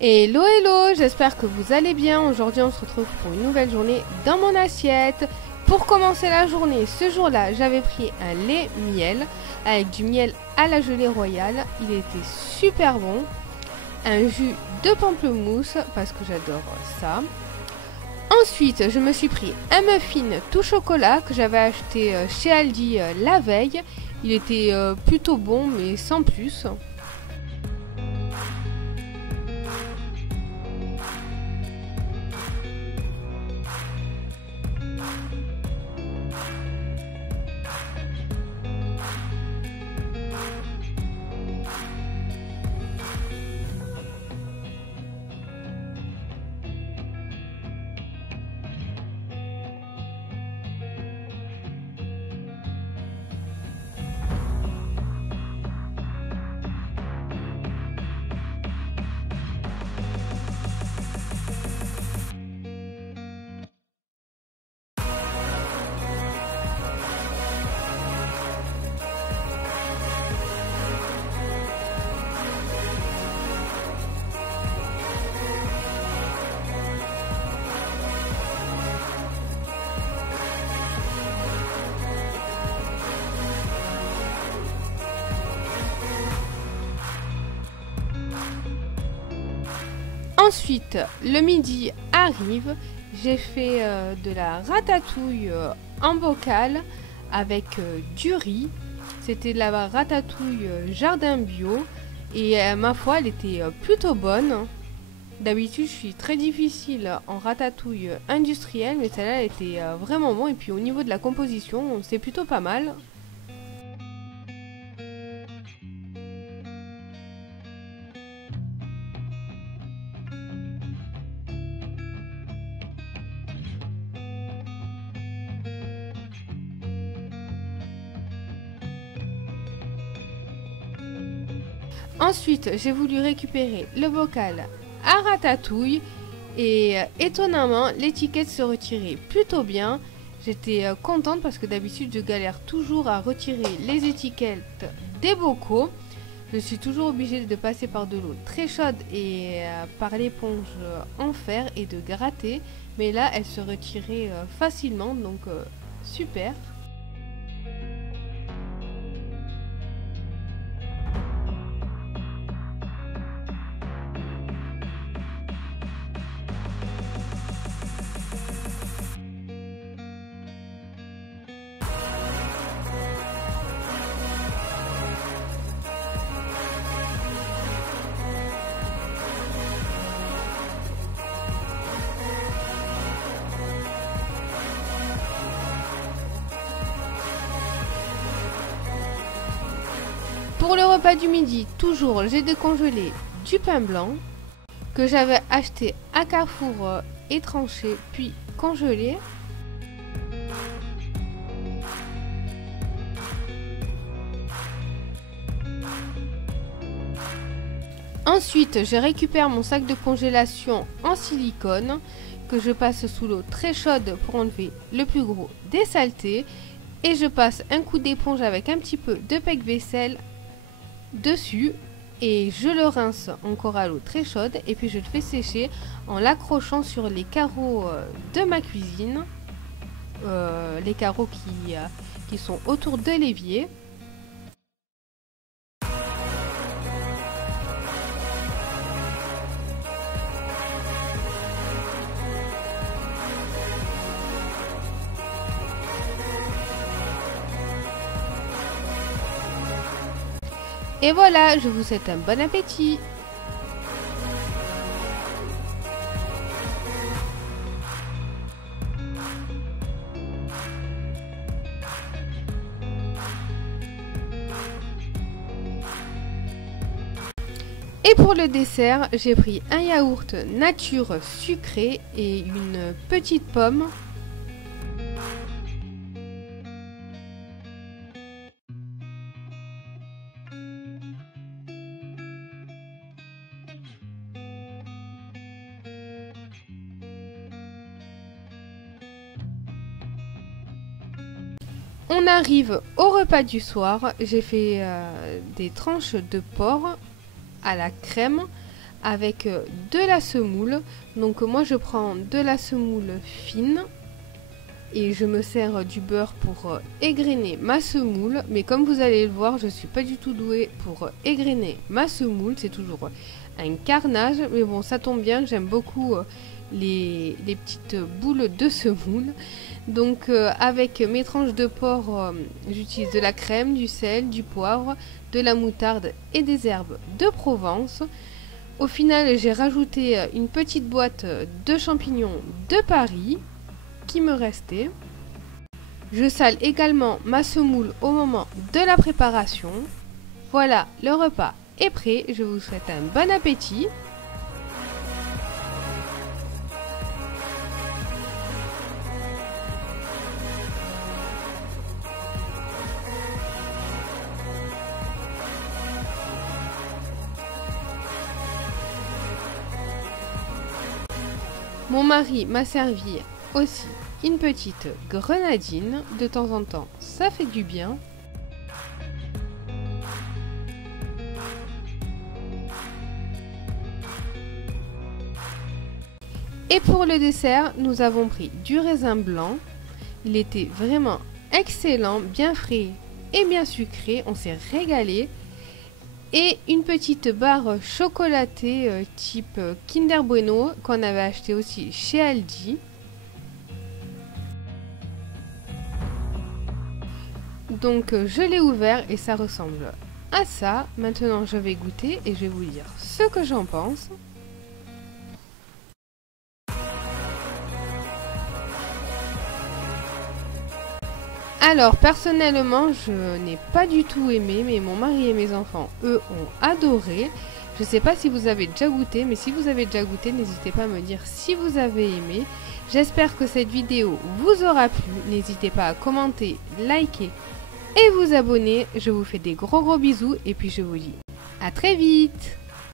Hello hello, j'espère que vous allez bien. Aujourd'hui on se retrouve pour une nouvelle journée dans mon assiette. Pour commencer la journée, ce jour-là, j'avais pris un lait miel avec du miel à la gelée royale. Il était super bon. Un jus de pamplemousse parce que j'adore ça. Ensuite, je me suis pris un muffin tout chocolat que j'avais acheté chez Aldi la veille. Il était plutôt bon mais sans plus. Ensuite, le midi arrive, j'ai fait de la ratatouille en bocal avec du riz. C'était de la ratatouille jardin bio et ma foi, elle était plutôt bonne. D'habitude, je suis très difficile en ratatouille industrielle, mais celle-là, elle était vraiment bon. Et puis au niveau de la composition, c'est plutôt pas mal. Ensuite, j'ai voulu récupérer le bocal à ratatouille et étonnamment, l'étiquette se retirait plutôt bien. J'étais contente parce que d'habitude, je galère toujours à retirer les étiquettes des bocaux. Je suis toujours obligée de passer par de l'eau très chaude et par l'éponge en fer et de gratter. Mais là, elle se retirait facilement, donc super. Pour le repas du midi, toujours, j'ai décongelé du pain blanc que j'avais acheté à Carrefour et tranché, puis congelé. Ensuite, je récupère mon sac de congélation en silicone que je passe sous l'eau très chaude pour enlever le plus gros des saletés. Et je passe un coup d'éponge avec un petit peu de pec-vaisselle dessus et je le rince encore à l'eau très chaude et puis je le fais sécher en l'accrochant sur les carreaux de ma cuisine, les carreaux qui sont autour de l'évier. Et voilà, je vous souhaite un bon appétit. Et pour le dessert, j'ai pris un yaourt nature sucré et une petite pomme. On arrive au repas du soir. J'ai fait des tranches de porc à la crème avec de la semoule. Donc moi je prends de la semoule fine et je me sers du beurre pour égrener ma semoule. Mais comme vous allez le voir, je suis pas du tout douée pour égrener ma semoule. C'est toujours un carnage, mais bon, ça tombe bien, j'aime beaucoup les petites boules de semoule. Donc avec mes tranches de porc, j'utilise de la crème, du sel, du poivre, de la moutarde et des herbes de Provence. Au final, j'ai rajouté une petite boîte de champignons de Paris qui me restait. Je sale également ma semoule au moment de la préparation. Voilà, le repas est prêt. Je vous souhaite un bon appétit. Mon mari m'a servi aussi une petite grenadine. De temps en temps, ça fait du bien. Et pour le dessert, nous avons pris du raisin blanc. Il était vraiment excellent, bien frais et bien sucré. On s'est régalé. Et une petite barre chocolatée type Kinder Bueno qu'on avait acheté aussi chez Aldi. Donc je l'ai ouvert et ça ressemble à ça. Maintenant je vais goûter et je vais vous dire ce que j'en pense. Alors personnellement je n'ai pas du tout aimé, mais mon mari et mes enfants eux ont adoré. Je ne sais pas si vous avez déjà goûté, mais si vous avez déjà goûté, n'hésitez pas à me dire si vous avez aimé. J'espère que cette vidéo vous aura plu. N'hésitez pas à commenter, liker et vous abonner. Je vous fais des gros bisous et puis je vous dis à très vite.